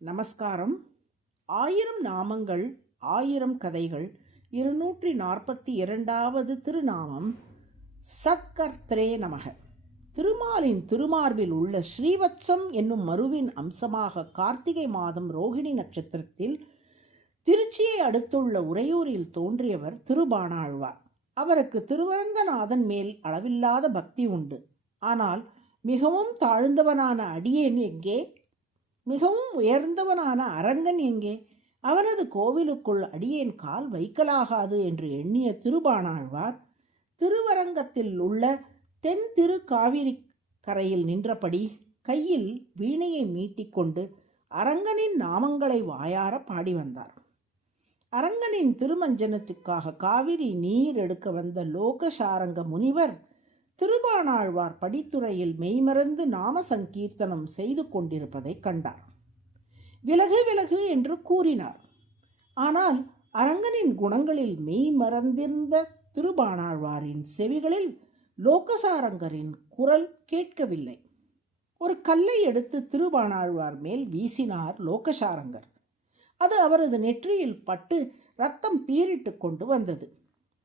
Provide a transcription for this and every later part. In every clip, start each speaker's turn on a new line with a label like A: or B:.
A: நமஸ்காரம். ஆயிரம் நாமங்கள் ஆயிரம் கதைகள் இருநூற்றி நாற்பத்தி இரண்டாவது திருநாமம் சத்கர்த்ரே நமக. திருமாலின் திருமார்பில் உள்ள ஸ்ரீவத்சம் என்னும் மருவின் அம்சமாக கார்த்திகை மாதம் ரோகிணி நட்சத்திரத்தில் திருச்சியை அடுத்துள்ள உறையூரில் தோன்றியவர் திருபாணாழ்வார் அவருக்கு திருவரங்கநாதன் மேல் அளவில்லாத பக்தி உண்டு. ஆனால் மிகவும் தாழ்ந்தவனான அடியேன் எங்கே? மிகவும் உயர்ந்தவனான அரங்கன் எங்கே? அவனது கோவிலுக்குள் அடியேன் கால் வைக்கலாகாது என்று எண்ணிய திருபாணாழ்வார் திருவரங்கத்தில் உள்ள தென் திரு காவிரி கரையில் நின்றபடி கையில் வீணையை மீட்டிக்கொண்டு அரங்கனின் நாமங்களை வாயார பாடி வந்தார். அரங்கனின் திருமஞ்சனத்துக்காக காவிரி நீர் எடுக்க வந்த லோகசாரங்க முனிவர் திருபாணாழ்வார் படித்துறையில் மெய்மறந்து நாம சங்கீர்த்தனம் செய்து கொண்டிருப்பதை கண்டார். விலகு விலகு என்று கூறினார். ஆனால் அரங்கனின் குணங்களில் மெய்மறந்திருந்த திருபாணாழ்வாரின் செவிகளில் லோகசாரங்கரின் குரல் கேட்கவில்லை. ஒரு கல்லை எடுத்து திருபாணாழ்வார் மேல் வீசினார் லோகசாரங்கர். அது அவரது நெற்றியில் பட்டு ரத்தம் பீரிட்டு கொண்டு வந்தது.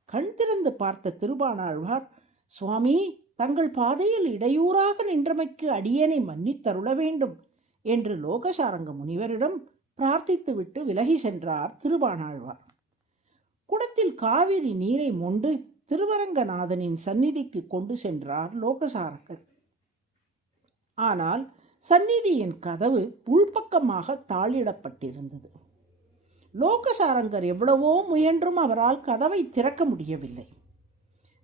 A: கண் திறந்து பார்த்த திருபாணாழ்வார் சுவாமி தங்கள் பாதையில் இடையூறாக நின்றமைக்கு அடியனை மன்னித்தருள வேண்டும் என்று லோகசாரங்க முனிவரிடம் பிரார்த்தித்துவிட்டு விலகி சென்றார் திருபாணாழ்வார் குடத்தில் காவிரி நீரை மொண்டு திருவரங்கநாதனின் சந்நிதிக்கு கொண்டு சென்றார் லோகசாரங்கர் ஆனால் சந்நிதியின் கதவு உள்பக்கமாக தாளிடப்பட்டிருந்தது. லோகசாரங்கர் எவ்வளவோ முயன்றும் அவரால் கதவை திறக்க முடியவில்லை.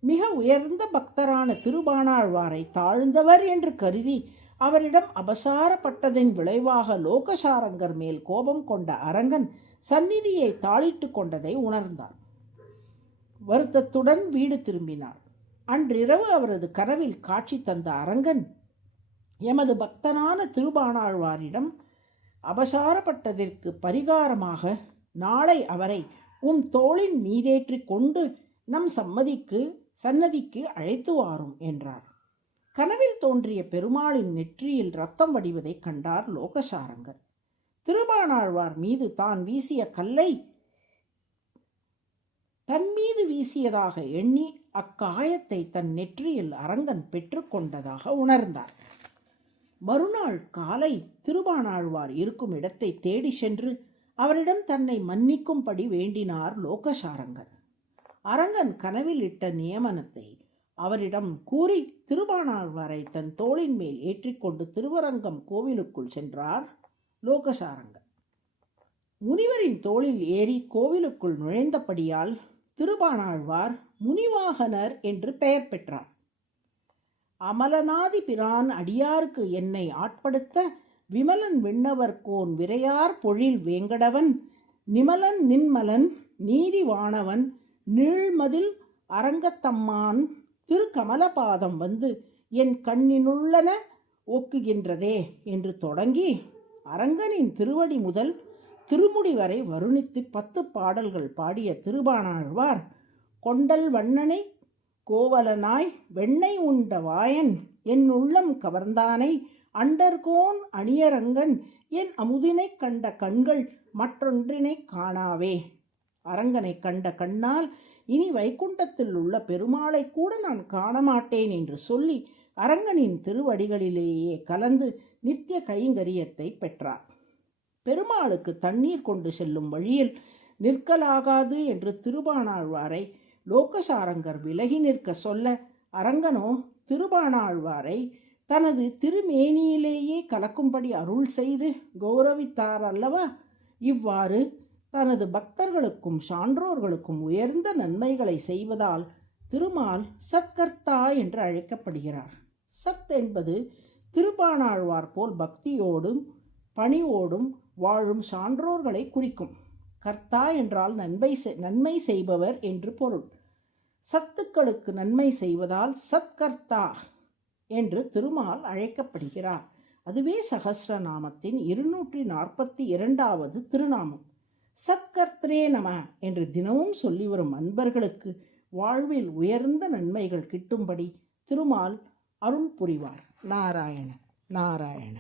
A: மிக உயர்ந்த பக்தரான திருபாணாழ்வாரை தாழ்ந்தவர் என்று கருதி அவரிடம் அபசாரப்பட்டதின் விளைவாக லோகசாரங்கர் மேல் கோபம் கொண்ட அரங்கன் சந்நிதியை தாளிட்டு கொண்டதை உணர்ந்தார். வருத்தத்துடன் வீடு திரும்பினார் அன்றிரவு அவரது கனவில் காட்சி தந்த அரங்கன் எமது பக்தனான திருபாணாழ்வாரிடம் அபசாரப்பட்டதற்கு பரிகாரமாக நாளை அவரை உம் தோளின் மீதேற்றி கொண்டு நம் சம்மதிக்கு சன்னதிக்கு அழைத்து வாரும் என்றார். கனவில் தோன்றிய பெருமாளின் நெற்றியில் ரத்தம் வடிவதைக் கண்டார் லோகசாரங்கர். திருபாணாழ்வார் மீது தான் வீசிய கல்லை தன் மீது வீசியதாக எண்ணி அக்காயத்தை தன் நெற்றியில் அரங்கன் பெற்றுக்கொண்டதாக உணர்ந்தார். மறுநாள் காலை திருபாணாழ்வார் இருக்கும் இடத்தை தேடி சென்று அவரிடம் தன்னை மன்னிக்கும்படி வேண்டினார் லோகசாரங்கர். அரங்கன் கனவில் இட்ட நியமனத்தை அவரிடம் கூறி திருபாணாழ்வாரை தன் தோளின் மேல் ஏற்றிக்கொண்டு திருவரங்கம் கோவிலுக்குள் சென்றார் லோகசாரங்க முனிவரின் தோளில் ஏறி கோவிலுக்குள் நுழைந்தபடியால் திருபாணாழ்வார் முனிவாகனர் என்று பெயர் பெற்றார். அமலநாதி பிரான் அடியாருக்கு என்னை ஆட்படுத்த விமலன் விண்ணவர்கோன் விரையார் பொழில் வேங்கடவன் நிமலன் நின்மலன் நீதிவானவன் நீழ்மதில் அரங்கத்தம்மான் திருக்கமலபாதம் வந்து என் கண்ணினுள்ளன ஒக்குகின்றதே என்று தொடங்கி அரங்கனின் திருவடி முதல் திருமுடி வரை வருணித்து பத்து பாடல்கள் பாடிய திருபானாழ்வார் கொண்டல் வண்ணனை கோவலனாய் வெண்ணை உண்ட வாயன் என் உள்ளம் கவர்ந்தானை அண்டர்கோன் அணியரங்கன் என் அமுதினைக் கண்ட கண்கள் மற்றொன்றினை காணாவே. அரங்கனை கண்ட கண்ணால் இனி வைகுண்டத்தில் உள்ள பெருமாளை கூட நான் காண மாட்டேன் என்று சொல்லி அரங்கனின் திருவடிகளிலேயே கலந்து நித்திய கைங்கரியத்தை பெற்றார். பெருமாளுக்கு தண்ணீர் கொண்டு செல்லும் வழியில் நிற்கலாகாது என்று திருபாணாழ்வாரை லோகசாரங்கர் விலகி நிற்க சொல்ல அரங்கனோ திருபாணாழ்வாரை தனது திருமேனியிலேயே கலக்கும்படி அருள் செய்து கௌரவித்தார் அல்லவா? இவ்வாறு தனது பக்தர்களுக்கும் சான்றோர்களுக்கும் உயர்ந்த நன்மைகளை செய்வதால் திருமால் சத்கர்த்தா என்று அழைக்கப்படுகிறார். சத் என்பது திருப்பாணாழ்வார் போல் பக்தியோடும் பணிவோடும் வாழும் சான்றோர்களை குறிக்கும். கர்த்தா என்றால் நன்மை நன்மை செய்பவர் என்று பொருள். சத்துக்களுக்கு நன்மை செய்வதால் சத்கர்த்தா என்று திருமால் அழைக்கப்படுகிறார். அதுவே சகசிரநாமத்தின் இருநூற்றி நாற்பத்தி இரண்டாவது திருநாமம். சத்கர்த்தரே நம என்று தினமும் சொல்லி வரும் அன்பர்களுக்கு வாழ்வில் உயர்ந்த நன்மைகள் கிட்டும்படி திருமால் அருள் புரிவார். நாராயண நாராயண.